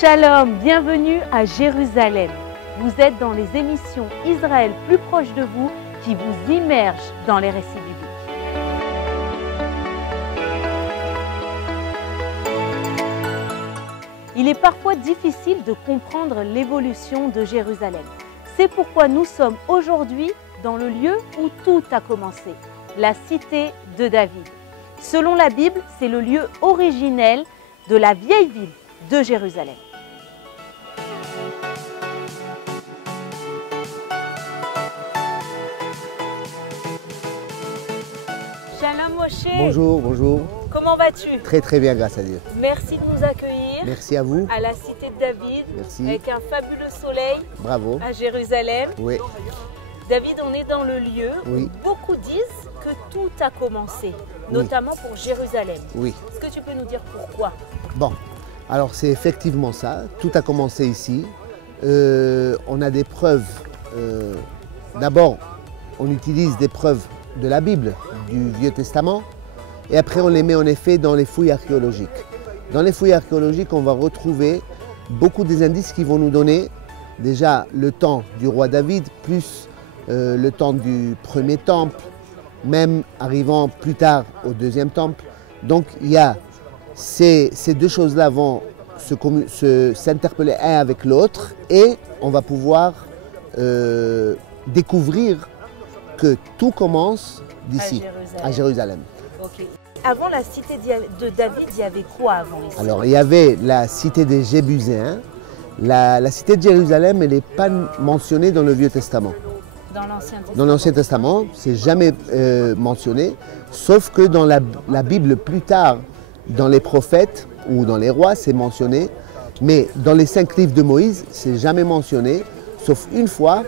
Shalom, bienvenue à Jérusalem. Vous êtes dans les émissions Israël plus proche de vous qui vous immergent dans les récits bibliques. Il est parfois difficile de comprendre l'évolution de Jérusalem. C'est pourquoi nous sommes aujourd'hui dans le lieu où tout a commencé, la cité de David. Selon la Bible, c'est le lieu originel de la vieille ville de Jérusalem. Shalom Moshe. Bonjour, bonjour. Comment vas-tu? Très très bien, grâce à Dieu. Merci de nous accueillir. Merci à vous. À la cité de David. Merci. Avec un fabuleux soleil. Bravo. À Jérusalem. Oui. David, on est dans le lieu Oui. où beaucoup disent que tout a commencé, notamment pour Jérusalem. Oui. Est-ce que tu peux nous dire pourquoi? Bon, alors c'est effectivement ça. Tout a commencé ici. On a des preuves. D'abord, on utilise des preuves de la Bible, du Vieux Testament, et après on les met en effet dans les fouilles archéologiques. Dans les fouilles archéologiques, on va retrouver beaucoup des indices qui vont nous donner déjà le temps du roi David, plus le temps du premier temple, même arrivant plus tard au deuxième temple. Donc il y a ces deux choses-là vont s'interpeller un avec l'autre et on va pouvoir découvrir que tout commence d'ici, à Jérusalem. Okay. Avant la cité de David, il y avait quoi avant ici? Alors il y avait la cité des Jébuséens. La cité de Jérusalem, elle n'est pas mentionnée dans le Vieux Testament. Dans l'Ancien Testament. Dans l'Ancien Testament, c'est jamais mentionné, sauf que dans la Bible plus tard, dans les prophètes ou dans les rois, c'est mentionné, mais dans les 5 livres de Moïse, c'est jamais mentionné, sauf une fois,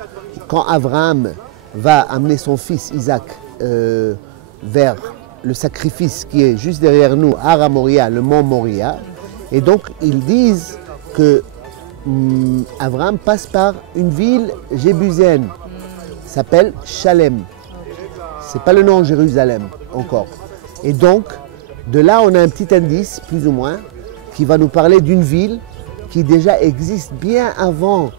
quand Abraham va amener son fils Isaac vers le sacrifice qui est juste derrière nous, Har Moria, le mont Moria, et donc ils disent que Abraham passe par une ville jébuséenne, s'appelle Shalem. C'est pas le nom Jérusalem encore. Et donc, de là, on a un petit indice, plus ou moins, qui va nous parler d'une ville qui déjà existe bien avant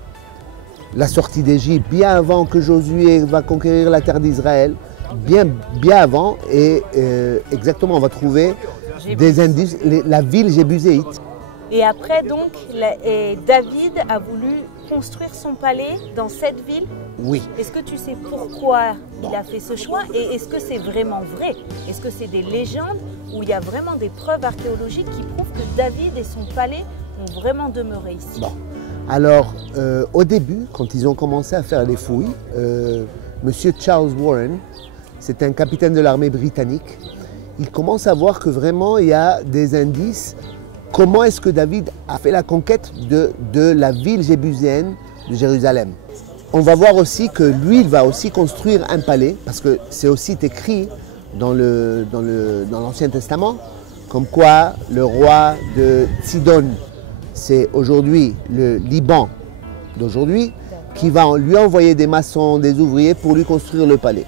la sortie d'Égypte, bien avant que Josué va conquérir la terre d'Israël, bien avant. Et exactement, on va trouver des indices, la ville jébuséite. Et après, donc, David a voulu construire son palais dans cette ville. Oui. Est-ce que tu sais pourquoi il a fait ce choix et est-ce que c'est vraiment vrai? Est-ce que c'est des légendes ou il y a vraiment des preuves archéologiques qui prouvent que David et son palais ont vraiment demeuré ici? Bon. Alors, au début, quand ils ont commencé à faire les fouilles, Monsieur Charles Warren, c'est un capitaine de l'armée britannique, il commence à voir que vraiment il y a des indices. Comment est-ce que David a fait la conquête de la ville jébuséenne de Jérusalem? On va voir aussi que lui, il va aussi construire un palais, parce que c'est aussi écrit dans l'Ancien Testament, comme quoi le roi de Sidon, c'est aujourd'hui le Liban d'aujourd'hui, qui va lui envoyer des maçons, des ouvriers pour lui construire le palais.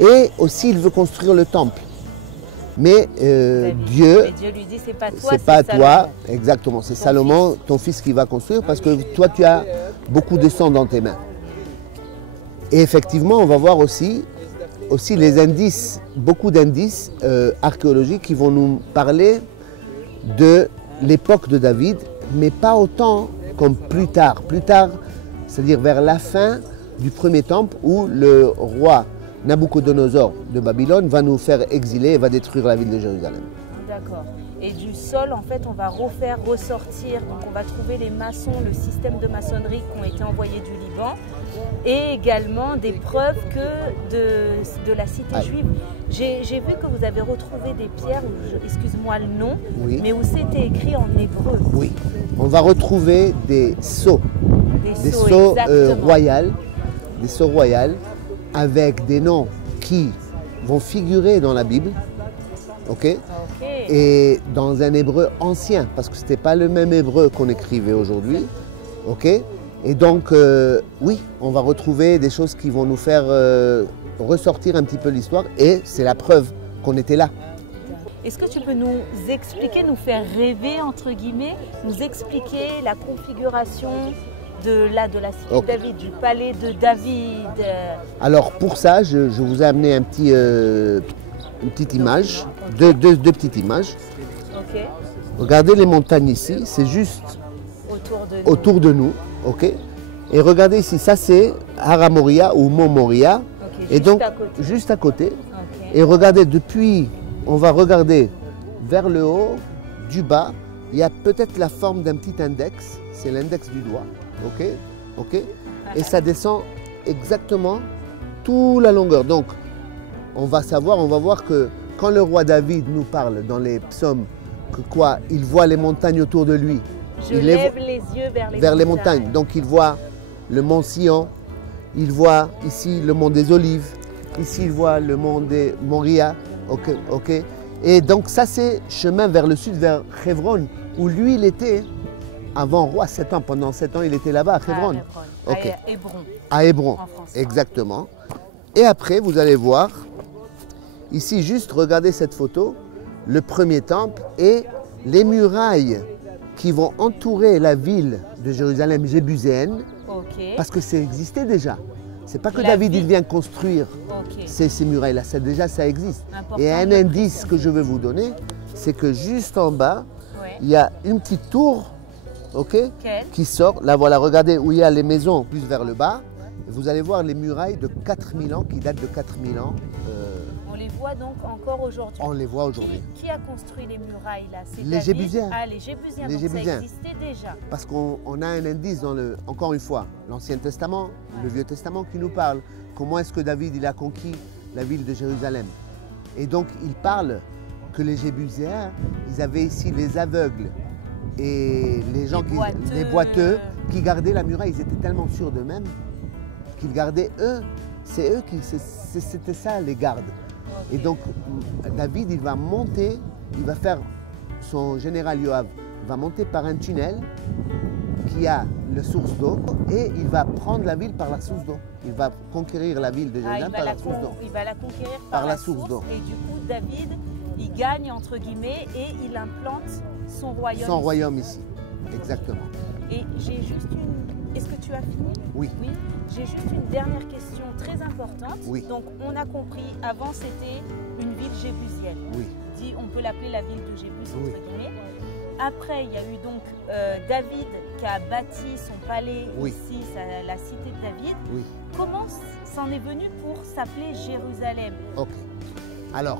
Et aussi, il veut construire le temple. Mais Dieu lui dit, c'est pas toi, c'est pas toi, exactement, c'est Salomon, ton fils qui va construire, parce que toi, tu as beaucoup de sang dans tes mains. Et effectivement, on va voir aussi les indices, beaucoup d'indices archéologiques qui vont nous parler de l'époque de David, mais pas autant comme plus tard. Plus tard, c'est-à-dire vers la fin du premier temple où le roi Nabucodonosor de Babylone va nous faire exiler et va détruire la ville de Jérusalem. D'accord. Et du sol, en fait, on va refaire ressortir, donc on va trouver les maçons, le système de maçonnerie qui ont été envoyés du Liban, et également des preuves de la cité juive. J'ai vu que vous avez retrouvé des pierres, excuse-moi le nom, oui. Mais où c'était écrit en hébreu. Oui, on va retrouver des sceaux, des sceaux royales, des sceaux royales, avec des noms qui vont figurer dans la Bible, ok? Et dans un hébreu ancien, parce que ce n'était pas le même hébreu qu'on écrivait aujourd'hui, ok? Et donc, oui, on va retrouver des choses qui vont nous faire ressortir un petit peu l'histoire, et c'est la preuve qu'on était là. Est-ce que tu peux nous expliquer, nous faire rêver, entre guillemets, nous expliquer la configuration de la cité de David, du palais de David? Alors pour ça, je vous ai amené une petite image, deux petites images. Ok. Regardez les montagnes ici, c'est juste autour de nous. Ok. Et regardez ici, ça c'est Hara Moria ou Mont Moria. Okay, et donc juste à côté. Okay. Et regardez, depuis, on va regarder vers le haut, du bas, il y a peut-être la forme d'un petit index, c'est l'index du doigt. Ok, ok. Et ça descend exactement toute la longueur. Donc, on va voir que quand le roi David nous parle dans les psaumes, que quoi, il voit les montagnes autour de lui. Il lève les yeux vers les montagnes. Donc, il voit le mont Sion, il voit ici le mont des Olives, ici il voit le mont des Moria. Ok, ok. Et donc, ça, c'est chemin vers le sud, vers Hebron, où lui, il était. Avant roi, 7 ans, pendant 7 ans, il était là-bas à Hebron. Okay. À Hébron. À Hébron, exactement. Et après, vous allez voir, ici, juste regardez cette photo, le premier temple et les murailles qui vont entourer la ville de Jérusalem jébuséenne, parce que ça existait déjà. C'est pas que David il vient construire ces murailles-là, déjà ça existe. Et un indice que je veux vous donner, c'est que juste en bas, il y a une petite tour. Ok, qui sort, là voilà, regardez où il y a les maisons plus vers le bas, vous allez voir les murailles de 4000 ans, qui datent de 4000 ans. On les voit donc encore aujourd'hui. On les voit aujourd'hui. Qui a construit les murailles là? Les Jébusiens. Ah, les Jébusiens, donc ça existait déjà. Parce qu'on a un indice dans encore une fois, l'Ancien Testament, le Vieux Testament qui nous parle, comment est-ce que David il a conquis la ville de Jérusalem. Et donc il parle que les Jébusiens, ils avaient ici les aveugles, et les gens, les boiteux, qui gardaient la muraille, ils étaient tellement sûrs d'eux-mêmes qu'ils gardaient c'était ça les gardes. Okay. Et donc David, il va monter, il va faire, son général Yoav va monter par un tunnel qui a la source d'eau et il va prendre la ville par la source d'eau. Il va conquérir la ville de Jérusalem par la source d'eau. Il va la conquérir par la source d'eau. Et du coup, David, il gagne entre guillemets et il implante son royaume. Son royaume ici, exactement. Et j'ai juste une... Est-ce que tu as fini? Oui. Oui. J'ai juste une dernière question très importante. Oui. Donc on a compris, avant c'était une ville jébusienne. Oui. Dit, on peut l'appeler la ville de Jébus, oui. entre guillemets. Après, il y a eu donc David qui a bâti son palais ici, la cité de David. Oui. Comment c'en est venu pour s'appeler Jérusalem? Ok. Alors,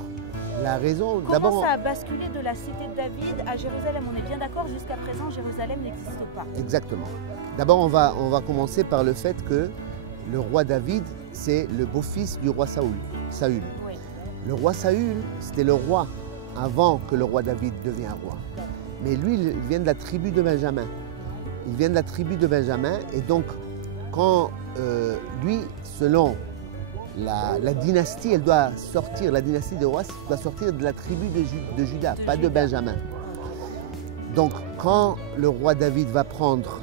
la raison, comment ça a basculé de la cité de David à Jérusalem? On est bien d'accord, jusqu'à présent, Jérusalem n'existe pas. Exactement. D'abord, on va commencer par le fait que le roi David, c'est le beau-fils du roi Saül. Oui. Le roi Saül, c'était le roi avant que le roi David devienne roi. Mais lui, il vient de la tribu de Benjamin. Il vient de la tribu de Benjamin. Et donc, quand lui, selon la dynastie, elle doit sortir, la dynastie des rois doit sortir de la tribu de Juda, pas de Benjamin. Donc, quand le roi David va prendre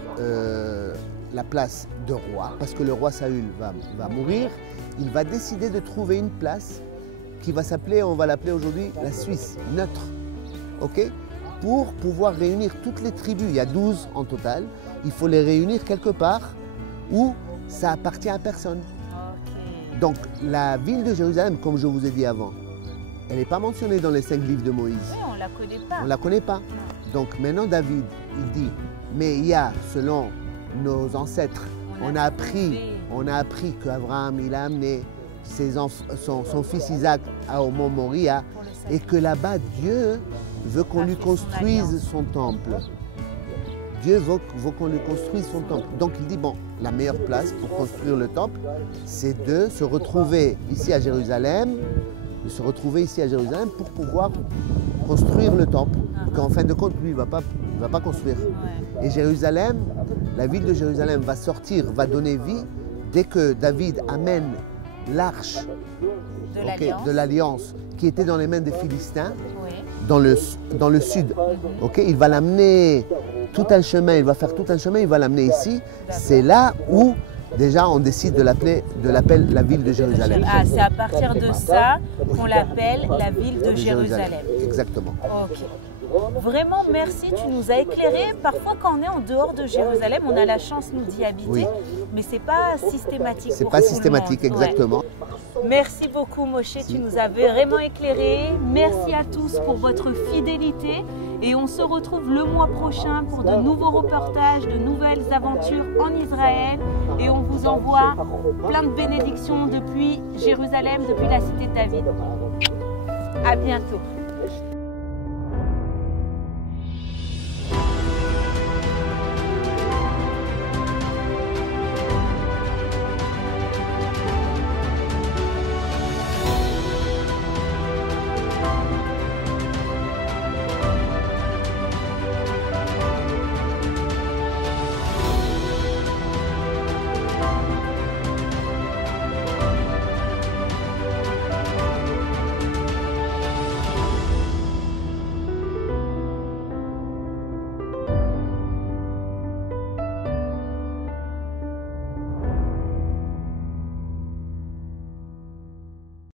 la place de roi, parce que le roi Saül va mourir, il va décider de trouver une place qui va s'appeler, on va l'appeler aujourd'hui la Suisse, neutre. Ok? Pour pouvoir réunir toutes les tribus, il y a 12 en total, il faut les réunir quelque part où ça appartient à personne. Okay. Donc la ville de Jérusalem, comme je vous ai dit avant, elle n'est pas mentionnée dans les 5 livres de Moïse. Oui, on ne la connaît pas. On ne la connaît pas. Non. Donc maintenant David, il dit, mais il y a, selon nos ancêtres, on a appris qu'Abraham, il a amené son fils Isaac au mont Moria et que là-bas, Dieu veut qu'on lui construise son temple. Dieu veut qu'on lui construise son temple. Donc il dit, bon, la meilleure place pour construire le temple, c'est de se retrouver ici à Jérusalem, pour pouvoir construire le temple. Qu'en fin de compte, lui, il ne va pas construire. Ouais. Et Jérusalem, la ville de Jérusalem va sortir, va donner vie dès que David amène l'arche de l'Alliance qui était dans les mains des Philistins, dans le sud. Il va l'amener tout un chemin, il va faire tout un chemin, il va l'amener ici. C'est là où déjà on décide de l'appeler la ville de Jérusalem. Ah, c'est à partir de ça qu'on l'appelle la ville de Jérusalem. Exactement. Ok. Vraiment, merci, tu nous as éclairé. Parfois, quand on est en dehors de Jérusalem, on a la chance, nous, d'y habiter, Oui. mais ce n'est pas systématique. C'est pour pas tout le systématique, monde. exactement. Ouais. Merci beaucoup, Moshe, tu nous as vraiment éclairé. Merci à tous pour votre fidélité. Et on se retrouve le mois prochain pour de nouveaux reportages, de nouvelles aventures en Israël. Et on vous envoie plein de bénédictions depuis Jérusalem, depuis la cité de David. À bientôt.